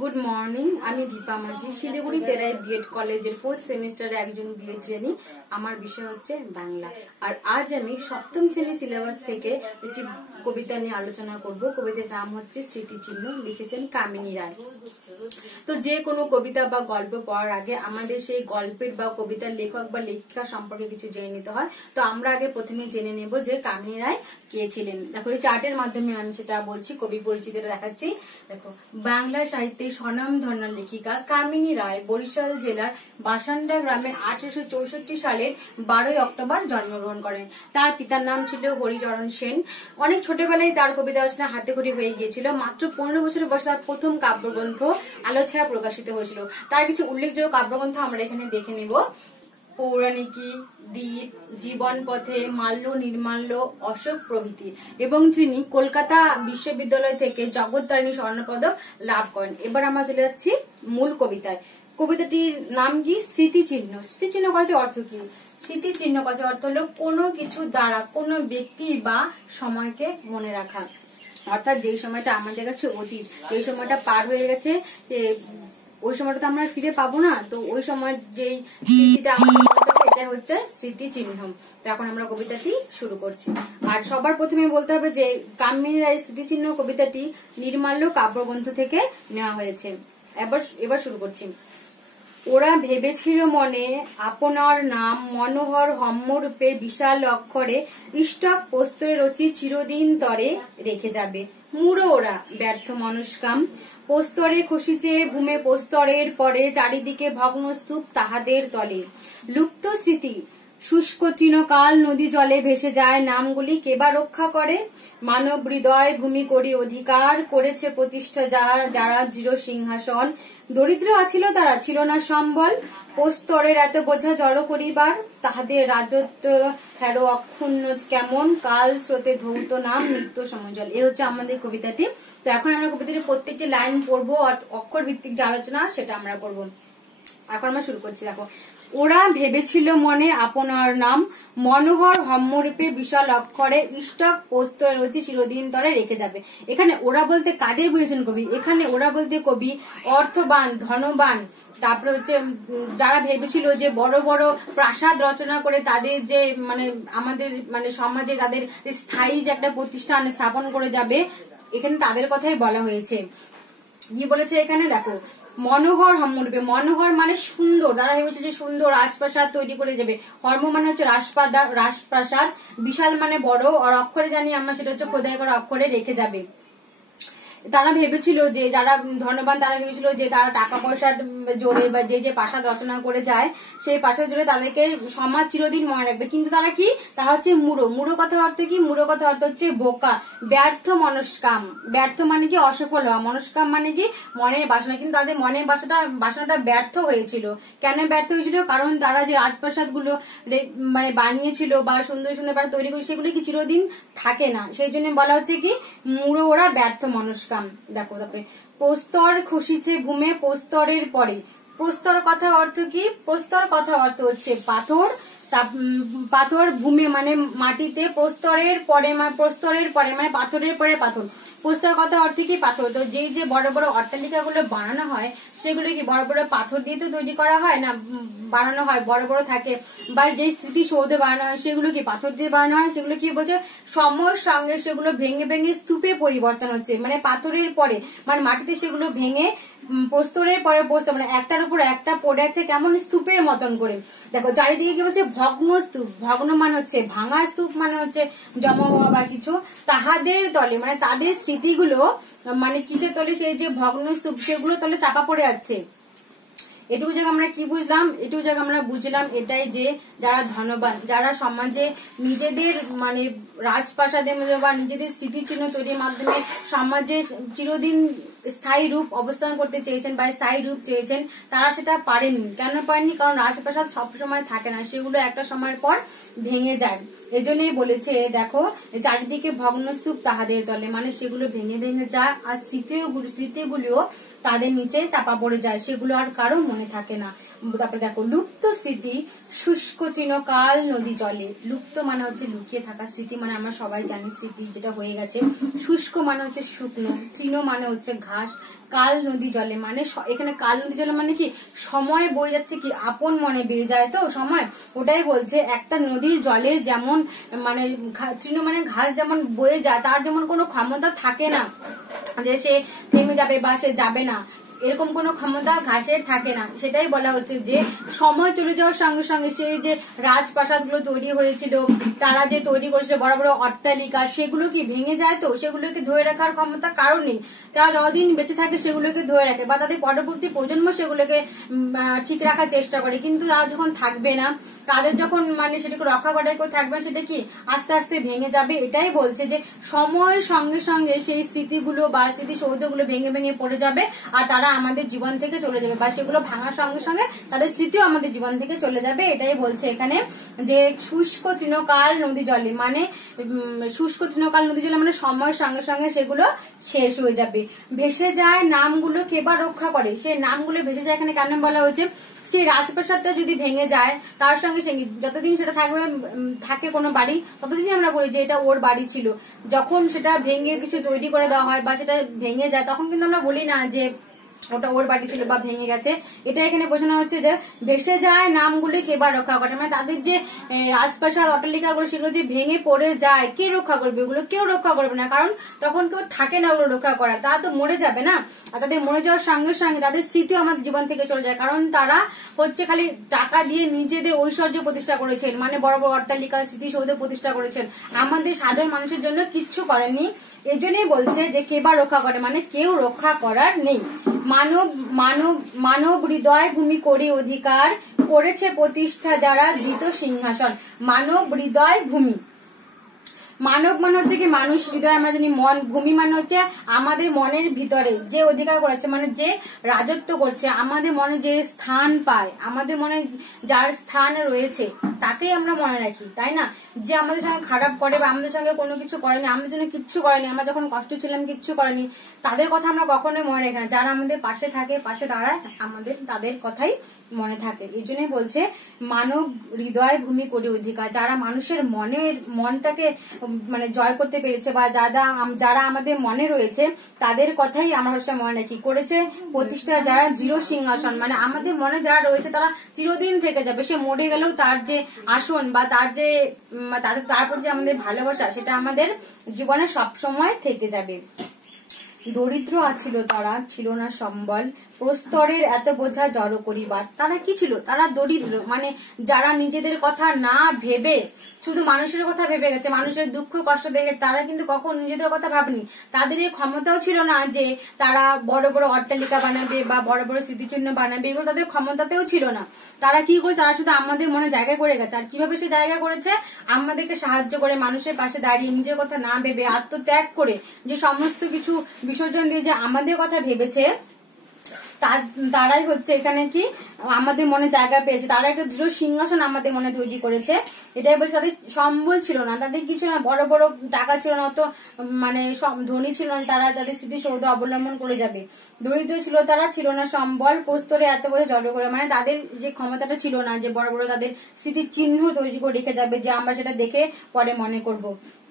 Good morning. আমি দীপা মাঝি, Siliguri তেরাই B Ed কলেজের 4th সেমিস্টারে একজন বিএড জেনি। আমার বিষয় হচ্ছে বাংলা। আর আজ আমি সপ্তম শ্রেণী সিলেবাস থেকে একটি কবিতা নিয়ে আলোচনা করব। কবিতার নাম হচ্ছে স্মৃতিচিহ্ন, লিখেছেন কামিনী রায়। তো যে কোনো কবিতা বা গল্প পড়ার আগে আমাদের সেই গল্পের বা কবিতার লেখক বা লেখিকা সম্পর্কে কিছু জেনে নিতে হয়। তো আমরা আগে প্রথমে জেনে নেব যে কামিনী রায় কে ছিলেন। দেখো, এই চার্টের মাধ্যমে আমি সেটা বলছি, কবি পরিচিতিটা দেখাচ্ছি। দেখো, বাংলা সাহিত্যের স্বনামধন্য লেখিকা কামিনী রায় বরিশাল জেলার বাসান্ডা গ্রামে 1864 সালের 12 অক্টোবর জন্মগ্রহণ করেন। তার পিতার নাম ছিল হরিচরণ সেন। অনেক ছোটবেলায় তার কবিতা রচনা হাতে খড়ি হয়ে গিয়েছিল। মাত্র 15 বছরের বয়সে তার প্রথম কাব্যগ্রন্থ আলোছায়া প্রকাশিত হয়েছিল। তার কিছু উল্লেখযোগ্য কাব্যগ্রন্থ আমরা এখানে দেখে নেব। পৌরাণিকী, দ্বীপ, জীবন পথে, মাল্য নির্মাল্য, অশোক প্রভৃতি। এবং তিনি কলকাতা বিশ্ববিদ্যালয় থেকে জগত্তারিণী স্বর্ণপদক লাভ করেন। এবার আমরা চলে যাচ্ছি মূল কবিতায়। কবিতাটির নাম কি? স্মৃতিচিহ্ন। স্মৃতিচিহ্ন কথার অর্থ কি? স্মৃতিচিহ্ন কথার অর্থ হলো কোনো কিছু দ্বারা কোনো ব্যক্তি বা সময়কে মনে রাখা। অর্থাৎ যেই সময়টা আমাদের কাছে অতীত, যেই সময়টা পার হয়ে গেছে, ওই সময়টা তো আমরা ফিরে পাবো না। তো ওই সময় যেই স্মৃতিটা আমাদের মনে থাকে, এটা হচ্ছে স্মৃতিচিহ্ন। তো এখন আমরা কবিতাটি শুরু করছি। আর সবার প্রথমে বলতে হবে যে কামিনী রায়ের স্মৃতিচিহ্ন কবিতাটি নির্মাল্য কাব্যগ্রন্থ থেকে নেওয়া হয়েছে। এবার শুরু করছি। ওরা ভেবেছিল মনে আপনার নাম, মনোহর হম্যরূপে বিশাল অক্ষরে ইষ্টক প্রস্তরে রচি চিরদিন তরে রেখে যাবে। মুড়ো ওরা ব্যর্থ মনস্কাম, প্রস্তরে খসিছে ভূমে প্রস্তরের পরে, চারিদিকে ভগ্ন স্তূপ তাহাদের তলে। লুপ্ত স্মৃতি শুষ্ক তৃণকাল নদী জলে ভেসে যায়, নামগুলি কেবা রক্ষা করে? মানব হৃদয় ভূমি করি অধিকার করেছে প্রতিষ্ঠা যারা জিরো সিংহাসন। দরিদ্র আছিল তারা, ছিল না সম্বল, প্রস্তরের এত বোঝা জড়ো করিবার, তাহাদের রাজত্ব হেরো অক্ষুণ্ণ কেমন, কাল স্রোতে ধৌত নাম নিত্য সমজল। এ হচ্ছে আমাদের কবিতাটি। তো এখন আমরা কবিতাটির প্রত্যেকটি লাইন পড়বো, অক্ষর ভিত্তিক যে আলোচনা সেটা আমরা পড়বো। এখন আমরা শুরু করছি। দেখো, ওরা ভেবেছিল মনে আপনার নাম, মনোহর হম্যরূপে বিশাল অক্ষরে ইষ্টক প্রস্তরে রচি চিরদিন তরে রেখে যাবে। এখানে ওরা বলতে কাদের বুঝেছেন কবি? এখানে ওরা বলতে কবি অর্থবান, ধনবান, তারপরে হচ্ছে যারা ভেবেছিল যে বড় বড় প্রাসাদ রচনা করে তাদের যে আমাদের সমাজে তাদের স্থায়ী যে একটা প্রতিষ্ঠান স্থাপন করে যাবে, এখানে তাদের কথাই বলা হয়েছে। কি বলেছে এখানে? দেখো, মনোহর হম্যরূপে, মনোহর মানে সুন্দর, তারা ভেবেছে যে সুন্দর রাজপ্রাসাদ তৈরি করে যাবে। হর্ম মানে হচ্ছে রাজপ্রাসাদ, বিশাল মানে বড়, আর অক্ষরে জানি আমরা সেটা হচ্ছে খোদাই করা অক্ষরে রেখে যাবে। তারা ভেবেছিল যে যারা ধনবান, তারা ভেবেছিল যে তারা টাকা পয়সার জোরে বা যে যে প্রাসাদ রচনা করে যায় সেই প্রাসাদ জোরে তাদেরকে সমাজ চিরদিন মনে রাখবে। কিন্তু তারা কি? তারা হচ্ছে মুড়ো। মুড়ো কথা অর্থ কি? মুড়ো কথা অর্থ হচ্ছে বোকা, ব্যর্থ মনস্কাম। ব্যর্থ মানে কি? অসফল হওয়া। মনস্কাম মানে কি? মনের বাসনা। কিন্তু তাদের মনের বাসনাটা ব্যর্থ হয়েছিল। কেন ব্যর্থ হয়েছিল? কারণ তারা যে রাজপ্রাসাদ গুলো বানিয়েছিল বা সুন্দর সুন্দর প্রাসাদ তৈরি করেছে, সেগুলো কি চিরদিন থাকে না। সেই জন্য বলা হচ্ছে কি মুড়ো ওরা, ব্যর্থ মনস্কাম। দেখো, তারপরে প্রস্তর খসিছে ভূমে প্রস্তরের পরে। প্রস্তর কথা অর্থ কি? প্রস্তর কথা অর্থ হচ্ছে পাথর। পাথর, ভূমে মানে মাটিতে, প্রস্তরের পরে মানে পাথরের পরে পাথর। প্রস্তর কথা অর্থ কি? পাথর। তো যেই যে বড় বড় অট্টালিকা গুলো বানানো হয়, সেগুলো কি বড় বড় পাথর দিয়ে তো তৈরি করা হয় না, বানানো হয়, বড় বড় থাকে। বা যেই স্মৃতিসৌধ বানানো হয়, সেগুলো কি পাথর দিয়ে বানানো হয়? সেগুলো কি বলছে? সময়ের সঙ্গে সেগুলো ভেঙে ভেঙে স্তূপে পরিবর্তন হচ্ছে। মানে পাথরের পরে মানে মাটিতে সেগুলো ভেঙে প্রস্তরের পরে প্রস্তর, মানে একটার উপর একটা পড়ে আছে কেমন স্তূপের মতন করে। দেখো, চারিদিকে কি বলছে? ভগ্ন স্তূপ। ভগ্ন মানে হচ্ছে ভাঙা, স্তূপ মানে হচ্ছে জমা হওয়া বা কিছু। তাহাদের তলে মানে তাদের স্মৃতিগুলো মানে কিসের তলে? সেই যে ভগ্ন স্তূপ, সেগুলো তলে চাপা পড়ে যাচ্ছে। এটুকু জায়গা আমরা কি বুঝলাম? এটুকু জায়গা আমরা বুঝলাম এটাই যে যারা ধনবান, যারা সমাজে নিজেদের রাজপ্রাসাদের মধ্যে বা নিজেদের স্মৃতিচিহ্ন তৈরির মাধ্যমে সমাজে চিরদিন স্থায়ী রূপ অবস্থান করতে চেয়েছেন বা স্থায়ী রূপ চেয়েছেন, তারা সেটা পারেননি। কেন পারেননি? কারণ রাজপ্রাসাদ সবসময় থাকে না, সেগুলো একটা সময়ের পর ভেঙে যায়। এজন্যই বলেছে দেখো চারিদিকে ভগ্নস্তূপ তাহাদের তলে, মানে সেগুলো ভেঙে ভেঙে যায় আর স্মৃতিগুলিও তাদের নিচে চাপা পড়ে যায়, সেগুলো আর কারো মনে থাকে না। তারপরে দেখো লুপ্ত স্মৃতি শুষ্ক চিরকাল নদী জলে। লুপ্ত মানে হচ্ছে লুকিয়ে থাকা, স্মৃতি মানে আমরা সবাই জানি স্মৃতি যেটা হয়ে গেছে। শুষ্ক মানে হচ্ছে শুকনো, তৃণ মানে হচ্ছে ঘাস, কাল নদী জলে মানে এখানে কাল নদী জলে মানে কি সময় বয়ে যাচ্ছে, কি আপন মনে বেয়ে যায় তো সময়, ওটাই বলছে। একটা নদীর জলে যেমন মানে তৃণ মানে ঘাস যেমন বয়ে যায়, তার যেমন কোনো ক্ষমতা থাকে না যে সে থেমে যাবে বা সে যাবে না, এরকম কোনো ক্ষমতা ঘাসের থাকে না। সেটাই বলা হচ্ছে যে সময় চলে যাওয়ার সঙ্গে সঙ্গে সেই যে রাজপ্রাসাদ গুলো তৈরি হয়েছিল, তারা যে তৈরি করেছিল বড় বড় অট্টালিকা, সেগুলো কি ভেঙে যায় তো সেগুলোকে ধরে রাখার ক্ষমতা কারণ নেই। তারা যতদিন বেঁচে থাকে সেগুলোকে ধরে রাখে বা তাদের পরবর্তী প্রজন্ম সেগুলোকে ঠিক রাখার চেষ্টা করে, কিন্তু তারা যখন থাকবে না, তাদের যখন মানে সেটাকে রক্ষা করার কেউ থাকবে, সেটা কি আস্তে আস্তে ভেঙে যাবে। এটাই বলছে যে সময়ের সঙ্গে সঙ্গে সেই স্মৃতিগুলো বা স্মৃতিসৌধগুলো ভেঙে ভেঙে পড়ে যাবে আর তারা আমাদের জীবন থেকে চলে যাবে, বা সেগুলো ভাঙার সঙ্গে সঙ্গে তাদের স্মৃতিও আমাদের জীবন থেকে চলে যাবে। এটাই বলছে এখানে যে শুষ্ক তৃণকাল নদী জলে, মানে শুষ্ক তৃণকাল নদী জলে মানে সময়ের সঙ্গে সঙ্গে সেগুলো শেষ হয়ে যাবে। ভেসে যায় নামগুলো কে বা রক্ষা করে, সেই নামগুলো ভেসে যায় এখানে কেন বলা হয়েছে, সেই রাজপ্রাসাদটা যদি ভেঙে যায় তার সঙ্গে সঙ্গে যতদিন সেটা থাকে কোনো বাড়ি, ততদিনই আমরা বলি যে এটা ওর বাড়ি ছিল। যখন সেটা ভেঙে কিছু তৈরি করে দেওয়া হয় বা সেটা ভেঙে যায়, তখন কিন্তু আমরা বলি না যে ওটা ওর বাড়ি ছিল বা ভেঙে গেছে। এটা এখানে বোঝানো হচ্ছে যে ভেসে যায় নামগুলি কে বা রক্ষা করে, মানে তাদের যে রাজপ্রাসাদ অট্টালিকাগুলো সেগুলো যে ভেঙে পড়ে যায়, কে রক্ষা করবে? ওগুলো কেউ রক্ষা করবে না, কারণ তখন কেউ থাকে না ওগুলো রক্ষা করার, তারা তো মরে যাবে না। আর তাদের মরে যাওয়ার সঙ্গে সঙ্গে তাদের স্মৃতিও আমাদের জীবন থেকে চলে যায়, কারণ তারা হচ্ছে খালি টাকা দিয়ে নিজেদের ঐশ্বর্য প্রতিষ্ঠা করেছেন, মানে বড় বড় অট্টালিকা স্মৃতিসৌধ প্রতিষ্ঠা করেছেন, আমাদের সাধারণ মানুষের জন্য কিচ্ছু করেননি। এই জন্যই বলছে যে কে বা রক্ষা করে, মানে কেউ রক্ষা করার নেই। মানব মানব মানব হৃদয় ভূমি করে অধিকার করেছে প্রতিষ্ঠা যারা ধৃত সিংহাসন। মানব হৃদয় ভূমি, মানব মানে হচ্ছে কি মানুষ, হৃদয় আমরা জানি মন, ভূমি মানে হচ্ছে আমাদের মনের ভিতরে যে অধিকার করেছে, মানে যে রাজত্ব করছে, আমাদের মনে যে স্থান পায়, আমাদের মনে যার স্থান রয়েছে তাকেই আমরা মনে রাখি, তাই না? যে আমাদের সঙ্গে খারাপ করে বা আমাদের সঙ্গে কোনো কিছু করেনি, আমাদের জন্য কিচ্ছু করেনি, আমরা যখন কষ্ট ছিলাম কিচ্ছু করেনি, তাদের কথা আমরা কখনোই মনে রাখি না। যারা আমাদের পাশে থাকে, পাশে দাঁড়ায়, আমাদের তাদের কথাই মনে থাকে। এই জন্যই বলছে মানব হৃদয় ভূমি করে অধিকার, যারা মানুষের মনটাকে মানে জয় করতে পেরেছে বা যারা আমাদের মনে রয়েছে তাদের কথাই আমরা সবসময় মনে রাখি। করেছে প্রতিষ্ঠা যারা চির সিংহাসন, মানে আমাদের মনে যারা রয়েছে তারা চিরদিন থেকে যাবে, সে মরে গেলেও তার যে আসন বা তার যে তার প্রতি যে আমাদের ভালোবাসা, সেটা আমাদের জীবনে সবসময় থেকে যাবে। দরিদ্র আছিল তারা, ছিল না সম্বল, প্রস্তরের এত বোঝা জড়ো করিবার। তারা কি ছিল? তারা দরিদ্র, মানে যারা নিজেদের কথা না ভেবে শুধু মানুষের কথা ভেবে গেছে, মানুষের দুঃখ কষ্ট দেখে, তারা কিন্তু কখন নিজেদের কথা ভাবেনি। তাদের এই ক্ষমতাও ছিল না যে তারা বড় বড় অট্টালিকা বানাবে বা বড় বড় স্মৃতিচিহ্ন বানাবে, এগুলো তাদের ক্ষমতাতেও ছিল না। তারা কি করে, তারা শুধু আমাদের মনে জায়গা করে গেছে। আর কিভাবে সে জায়গা করেছে? আমাদেরকে সাহায্য করে, মানুষের পাশে দাঁড়িয়ে, নিজের কথা না ভেবে, আত্মত্যাগ করে, যে সমস্ত কিছু বিসর্জন দিয়ে যে আমাদের কথা ভেবেছে, তারাই হচ্ছে এখানে কি আমাদের মনে জায়গা পেয়েছে। তারা একটা দৃঢ় সিংহাসন আমাদের মনে তৈরি করেছে। এটাই বলছে তাদের সম্বল ছিল না, তাদের কিছু না, বড় বড় টাকা ছিল না, অত মানে ধনী ছিল না, তারা তাদের স্মৃতিসৌধ অবলম্বন করে যাবে। দরিদ্র ছিল তারা, ছিল না সম্বল, প্রস্তরে এত বছর জড়ো করে, মানে তাদের যে ক্ষমতাটা ছিল না যে বড় বড় তাদের স্মৃতির চিহ্ন তৈরি করে রেখে যাবে, যে আমরা সেটা দেখে পরে মনে করব।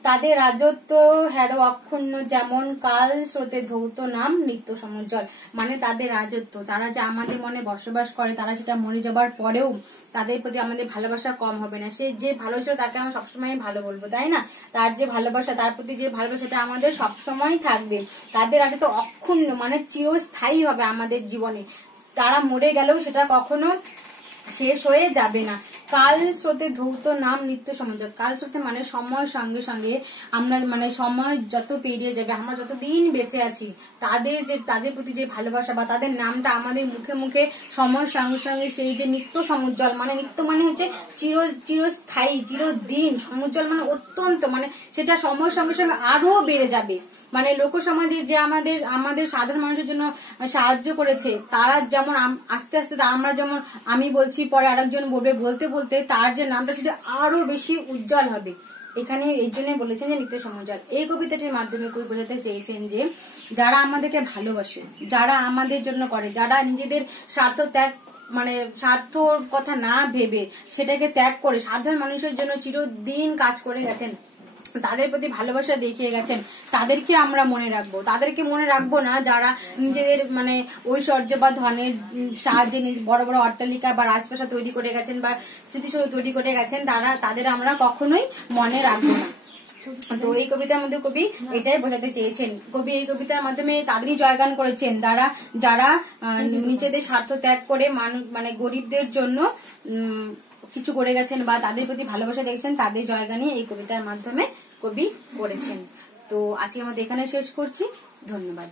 তাদের রাজত্ব হ্যারো অক্ষুণ্ণ যেমন কাল স্রোতে ধৌত নাম নিত্য সমুজ্জ্বল, মানে তাদের রাজত্ব, তারা যে আমাদের মনে বসবাস করে, তারা সেটা মরে যাবার পরেও তাদের প্রতি আমাদের ভালোবাসা কম হবে না। সে যে ভালো ছিল তাকে আমরা সবসময় ভালো বলবো, তাই না? তার যে ভালোবাসা, তার প্রতি যে ভালোবাসাটা আমাদের সবসময় থাকবে। তাদের রাজত্ব অক্ষুণ্ণ, মানে চিরস্থায়ী হবে আমাদের জীবনে। তারা মরে গেলেও সেটা কখনো শেষ হয়ে যাবে না। কাল স্রোতে ধৌত নাম নিত্য সমুজ্জ্বল। কাল স্রোতে মানে সময়ের সঙ্গে সঙ্গে আমরা, মানে সময় যত পেরিয়ে যাবে, আমরা যতদিন বেঁচে আছি, তাদের প্রতি যে ভালোবাসা বা তাদের নামটা আমাদের মুখে মুখে সময়ের সঙ্গে সঙ্গে সেই যে নিত্য সমুজ্জ্বল, মানে নিত্য মানে হচ্ছে চিরস্থায়ী, চিরদিন, সমুজ্জ্বল মানে অত্যন্ত, মানে সেটা সময়ের সঙ্গে সঙ্গে আরো বেড়ে যাবে। মানে লোক সমাজে যে আমাদের সাধারণ মানুষের জন্য সাহায্য করেছে, তারা যেমন আস্তে আস্তে আমরা যেমন আমি বলছি পরে আরেকজন বলবে, বলতে বলতে তার যে নামটা সেটা আরো বেশি উজ্জ্বল হবে। এখানে এই জন্য বলেছেন যে নিত্য সমজ্জ্বল। এই কবিতাটির মাধ্যমে কবি বোঝাতে চেয়েছেন যে যারা আমাদেরকে ভালোবাসে, যারা আমাদের জন্য করে, যারা নিজেদের স্বার্থ ত্যাগ মানে স্বার্থর কথা না ভেবে সেটাকে ত্যাগ করে সাধারণ মানুষের জন্য চিরদিন কাজ করে গেছেন, তাদের প্রতি ভালোবাসা দেখিয়ে গেছেন, তাদেরকে আমরা মনে রাখবো। তাদেরকে মনে রাখবো না যারা নিজেদের মানে ঐশ্বর্য বা ধনের সাহায্যে বড় বড় অট্টালিকা বা রাজপ্রাসাদ তৈরি করে গেছেন বা স্মৃতিসৌধ তৈরি করে গেছেন, তাদের আমরা কখনোই মনে রাখবো না। তো এই কবিতার মধ্যে কবি এটাই বোঝাতে চেয়েছেন। কবি এই কবিতার মাধ্যমে তাদেরই জয়গান করেছেন যারা নিজেদের স্বার্থ ত্যাগ করে মানে গরিবদের জন্য কিছু করে গেছেন বা তাদের প্রতি ভালোবাসা দেখছেন, তাদের জয়গানই এই কবিতার মাধ্যমে কবি করেছেন। তো আজকে আমাদের এখানে শেষ করছি। ধন্যবাদ।